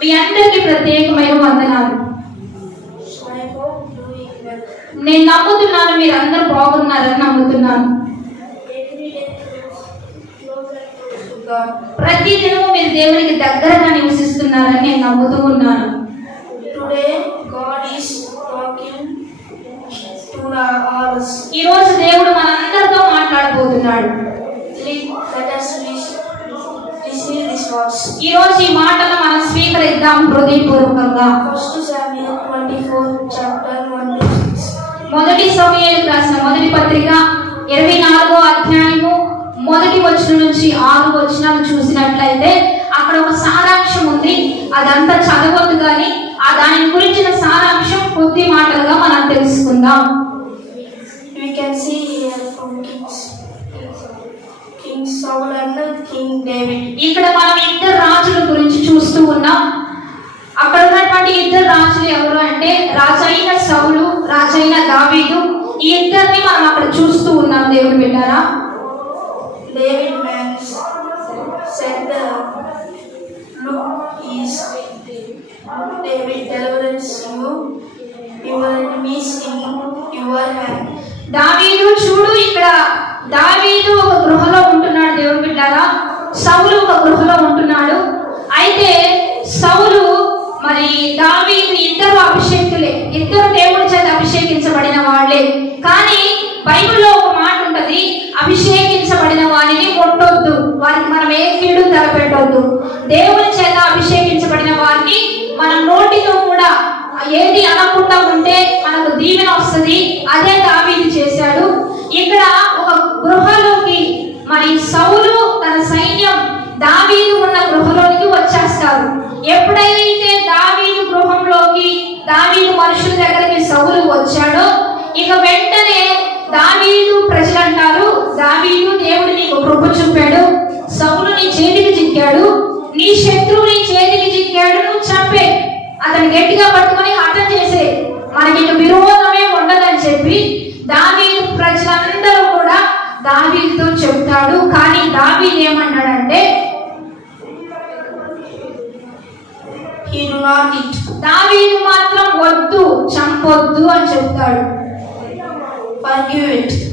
మీ అందరికీ ప్రత్యేకమైన వందనాలు. నేను నమ్ముతున్నాను మీరు అందరూ బాగున్నారని నమ్ముతున్నాను. ప్రతి దినము మీరు దేవునికి దగ్గరగా నివసిస్తున్నారని నేను నమ్ముతూ ఉన్నాను. ఈ రోజు దేవుడు మనందరితో మాట్లాడబోతున్నాడు. ఈ రోజు ఈ మాటలు మనం స్వీకరిద్దాం హృదయపూర్వకంగా. మొదటి సమూయేలుకు రాసిన మొదటి పత్రిక 24వ అధ్యాయము మొదటి వచనం నుంచి 6 వచనాలు చూసినట్లయితే అక్కడ ఒక సారాంశం ఉంది. అదంతా చదవద్దు కానీ దాని గురించిన సారాంశం కొద్ది మాటలుగా మనం తెలుసుకుందాం. ఇక్కడ మనం ఇద్దరు రాజుల గురించి చూస్తూ ఉన్నాం. అక్కడ ఉన్నటువంటి ఇద్దరు రాజులు ఎవరు అంటే రాజైన సౌలు, రాజైన దావీదు. ఈ ఇద్దరిని మనం అక్కడ చూస్తూ ఉన్నాం. దేవుడు బిడ్డారా, David man said, "Look, David delivers you, your enemies in your hand." దావీదు చూడు, ఇక్కడ దావీదు ఒక గృహలో ఉంటున్నాడు. దేవుడు బిడ్డారా, సౌలు ఒక గృహలో ఉంటున్నాడు. అయితే సౌలు మరి దావీదు ఇద్దరు అభిషేకులే, ఇద్దరు దేవుడి చేత అభిషేకించబడిన వాళ్ళే. కానీ బైబిల్లో ఒక మాట ఉంటది, అభిషేకించబడిన వారిని ముట్టొద్దు, వారికి మనం ఏ కీడు తలపెట్టొద్దు. దేవుని చేత అభిషేకించబడిన వారిని మనం నోటితో కూడా ఏది అనకుండా ఉంటే మనకు దీవెన వస్తుంది. అదే దావీదు చేశాడు. ఇక్కడ ఒక గృహలోకి మరి సౌలు తన సైన్యం దావీదు ఉన్న గృహలోకి వచ్చేస్తారు. ఎప్పుడైతే దావీదు గృహంలోకి, దావీదు మనుషుల దగ్గరికి సౌలు వచ్చాడో ఇక వెంటనే దావీదు ప్రజలు అంటారు, దావీదు దేవుడు నీకు కృప చూపాడు, సౌలు నీ చేతికి చిక్కాడు, నీ శత్రువు నీ చేతికి చిక్కాడు, నువ్వు చంపే, అతను గట్టిగా పట్టుకొని హతం చేసే, మనకి ఇక విరోధమే ఉండదని చెప్పి దావీదు ప్రజలందరూ కూడా దావీదుతో చెప్తాడు. కానీ దావీదు ఏమన్నాడంటే, దావీదు మాత్రం వద్దు, చంపొద్దు అని చెప్తాడు.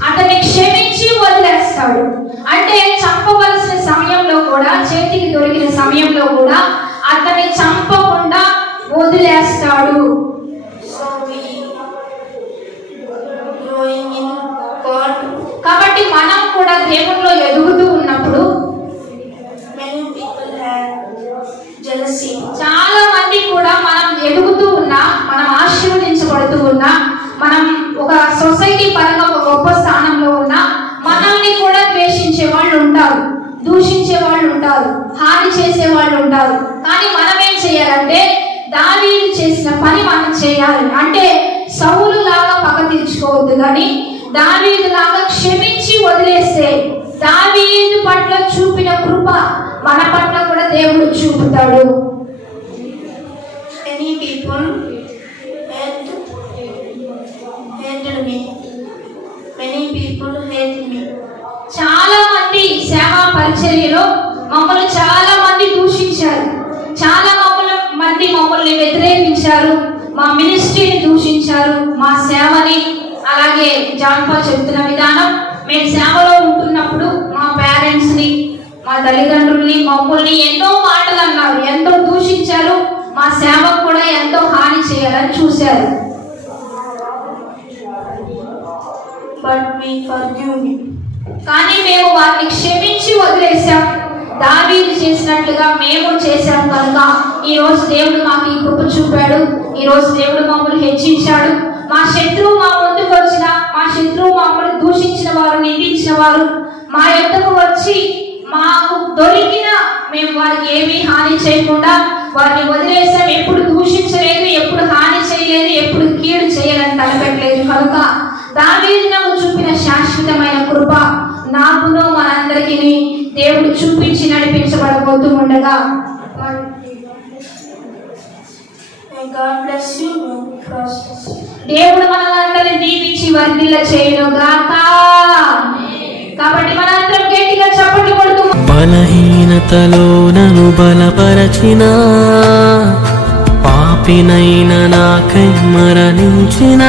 అతన్ని క్షమించి వదిలేస్తాడు. అంటే చంపవలసిన సమయంలో కూడా, చేతికి దొరికిన సమయంలో కూడా అతన్ని చంపకుండా వదిలేస్తాడు. కాబట్టి మనం కూడా దేవునిలో ఎదుగుతూ ఉన్నప్పుడు చాలా మంది కూడా మనం ఎదుగుతూ ఉన్నా, మనం ఆశీర్వదించబడుతూ ఉన్నా, మనం ఒక సొసైటీ పరంగా ఒక గొప్ప స్థానంలో ఉన్నా, మనల్ని కూడా ద్వేషించే వాళ్ళు ఉంటారు, దూషించే వాళ్ళు ఉంటారు, హాని చేసే వాళ్ళు ఉంటారు. కానీ మనం ఏం చేయాలంటే దావీదు చేసిన పని మనం చేయాలి. అంటే సౌలు లాగా పగ తీర్చుకోవద్దు, కానీ దావీదు లాగా క్షమించి వదిలేస్తే దావీదు పట్ల చూపిన కృప మన పట్ల కూడా దేవుడు చూపుతాడు. Many people hated me. Many people hate me. చాలా మంది సేవా పరిచర్యలో మమ్మల్ని చాలా మంది దూషించారు, చాలా మంది మమ్మల్ని వ్యతిరేకించారు, మా మినిస్ట్రీని దూషించారు, మా సేవని. అలాగే జాన్పా చెప్తున్న విధానం, మేము సేవలో ఉంటున్నప్పుడు మా పేరెంట్స్ ని, మా తల్లిదండ్రుల్ని, మమ్మల్ని ఎన్నో మాటలు అన్నారు, ఎంతో దూషించారు, మా సేవకు కూడా ఎంతో హాని చేయాలని చూశారు. కానీ మేము వారిని క్షమించి వదిలేసాం. దావీదు చేసినట్లుగా మేము చేశాం కనుక ఈ రోజు దేవుడు మాకు ఈ కృప చూపాడు. ఈ రోజు దేవుడు మమ్మల్ని హెచ్చించాడు. మా శత్రువు మా ముందుకు వచ్చిన, మా శత్రువు మమ్మల్ని దూషించిన వారు, నిందించిన వారు మా యొద్దకు వచ్చి మాకు దొరికిన మేము వారికి ఏమీ హాని చేయకుండా వారిని వదిలేసాం. ఎప్పుడు దూషించలేదు, ఎప్పుడు హాని చేయలేదు, ఎప్పుడు కీడు చేయాలని తలపెట్టలేదు. కనుక దావీదు నాకు చూపిన శాశ్వతమైన కృప నాకును మనందరికీ దేవుడు చూపించి నడిపించబడబోతూ ఉండగా దేవుడు మనందరిని దీవించి వర్ధిల్ల చేయును గాక. కాబట్టి మనందరం గట్టిగా చప్పట్లు కొడుతూ, బలహీనత అంతలో నన్ను బలపరచిన పాపినైన నాకై మరణించిన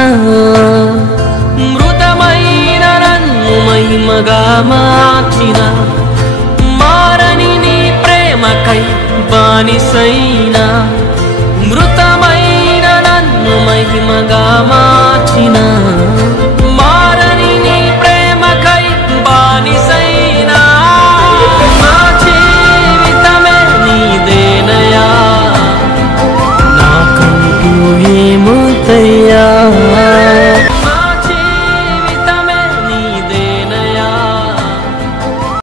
మృతమైన నన్ను మహిమగా మార్చిన మారని నీ ప్రేమకై బానిసైన మృత